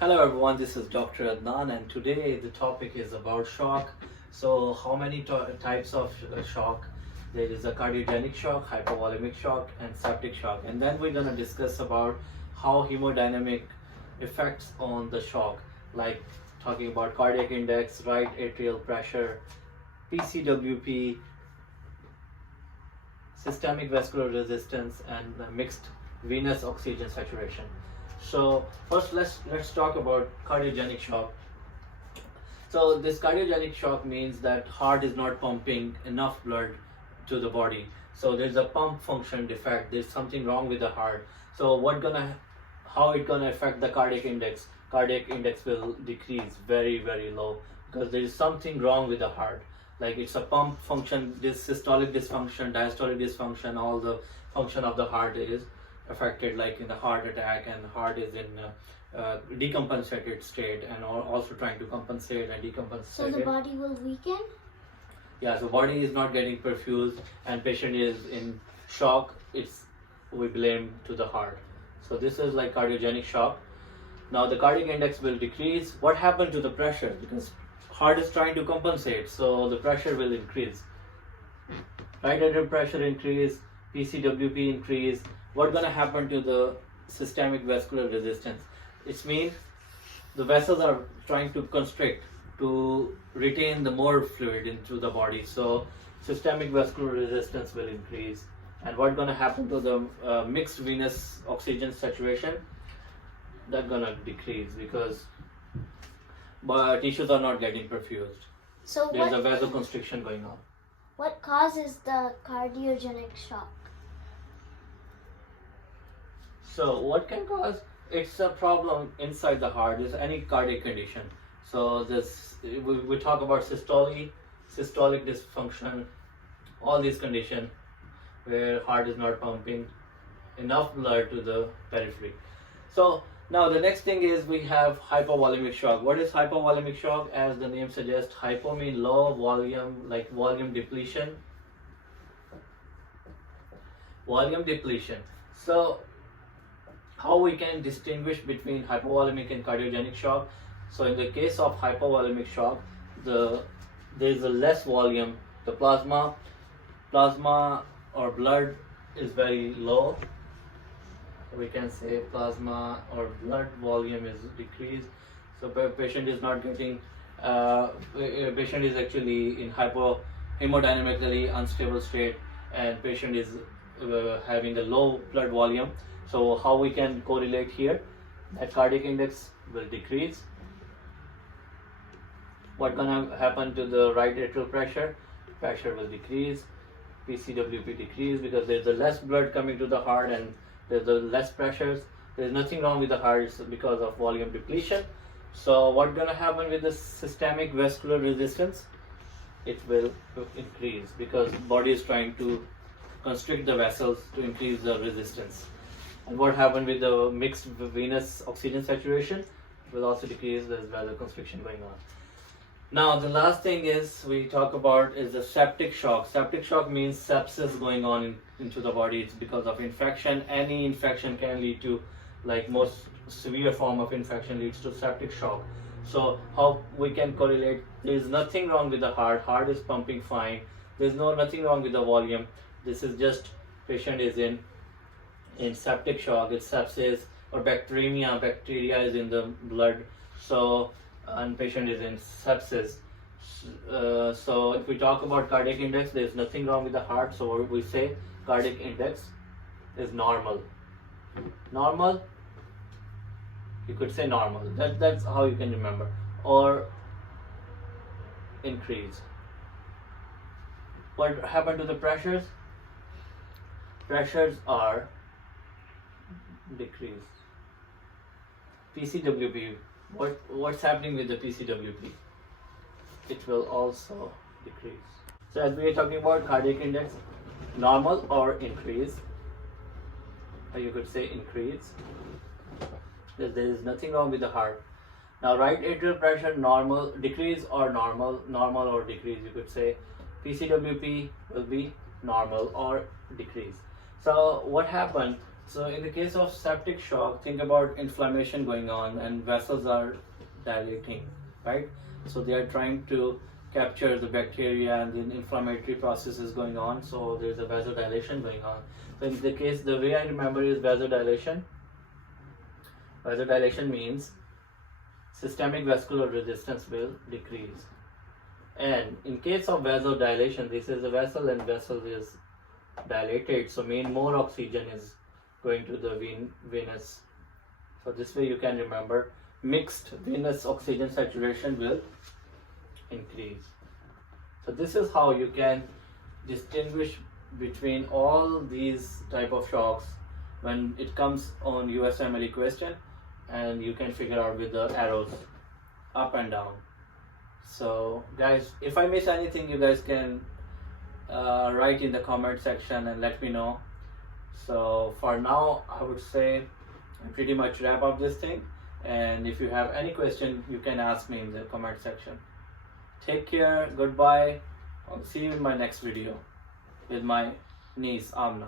Hello everyone, this is Dr. Adnan and today the topic is about shock. So how many types of shock? There is a cardiogenic shock, hypovolemic shock and septic shock, and then we're going to discuss about how hemodynamic effects on the shock, like talking about cardiac index, right atrial pressure, PCWP, systemic vascular resistance and mixed venous oxygen saturation. So first let's talk about cardiogenic shock. So this cardiogenic shock means that heart is not pumping enough blood to the body. So there's a pump function defect. There's something wrong with the heart. So how it gonna affect the cardiac index? Cardiac index will decrease very low because there is something wrong with the heart. Like it's a pump function, this systolic dysfunction, diastolic dysfunction, all the function of the heart is affected, like in the heart attack, and heart is in decompensated state and also trying to compensate and decompensate. So the body will weaken? Yeah, so body is not getting perfused and patient is in shock. We blame to the heart. So this is like cardiogenic shock. Now the cardiac index will decrease. What happened to the pressure? Because heart is trying to compensate, so the pressure will increase. Right atrial pressure increase, PCWP increase. What's gonna happen to the systemic vascular resistance? It means the vessels are trying to constrict to retain the more fluid into the body. So systemic vascular resistance will increase. And what's gonna happen to the mixed venous oxygen saturation? That's gonna decrease because tissues are not getting perfused. So there's a vasoconstriction going on. What causes the cardiogenic shock? So what can cause? It's a problem inside the heart. Is any cardiac condition. So we talk about systolic dysfunction, all these conditions where heart is not pumping enough blood to the periphery. So now the next thing is we have hypovolemic shock. What is hypovolemic shock? As the name suggests, hypo means low volume, like volume depletion. Volume depletion. So how we can distinguish between hypovolemic and cardiogenic shock? So in the case of hypovolemic shock, there is a less volume. The plasma or blood is very low. We can say plasma or blood volume is decreased. So patient is not getting. Patient is actually in hemodynamically unstable state, and patient is having a low blood volume. So how we can correlate here? That cardiac index will decrease. What's gonna happen to the right atrial pressure? Pressure will decrease. PCWP decrease because there's a less blood coming to the heart and there's a less pressures. There's nothing wrong with the heart, it's because of volume depletion. So what's gonna happen with the systemic vascular resistance? It will increase because body is trying to constrict the vessels to increase the resistance. And what happened with the mixed venous oxygen saturation will also decrease. There's vasoconstriction going on. Now the last thing is we talk about is the septic shock. Septic shock means sepsis going on into the body. It's because of infection. Any infection can lead to, like most severe form of infection leads to septic shock. So how we can correlate? There is nothing wrong with the heart. Heart is pumping fine. There's nothing wrong with the volume. This is just patient is in septic shock. It's sepsis or bacteremia. Bacteria is in the blood. So and patient is in sepsis. So if we talk about cardiac index, there is nothing wrong with the heart. So we say cardiac index is normal. Normal. You could say normal. That's how you can remember. Or increase. What happened to the pressures? Pressures are decreased. PCWP. What's happening with the PCWP? It will also decrease. So as we are talking about cardiac index, normal or increase, or you could say increase. There is nothing wrong with the heart. Now right atrial pressure, normal, decrease or normal or decrease, you could say. PCWP will be normal or decrease. So what happened? So in the case of septic shock, think about inflammation going on and vessels are dilating, right? So they are trying to capture the bacteria and the inflammatory process is going on. So there's a vasodilation going on. So in the case, the way I remember is vasodilation. Vasodilation means systemic vascular resistance will decrease. And in case of vasodilation, this is a vessel and vessel is dilated, so more oxygen is going to the venous. So this way you can remember mixed venous oxygen saturation will increase. So this is how you can distinguish between all these type of shocks when it comes on USMLE question, and you can figure out with the arrows up and down. So guys, if I miss anything, you guys can write in the comment section and let me know. So for now, I would say I pretty much wrap up this thing, and if you have any question, you can ask me in the comment section. Take care, goodbye, I'll see you in my next video with my niece Amna.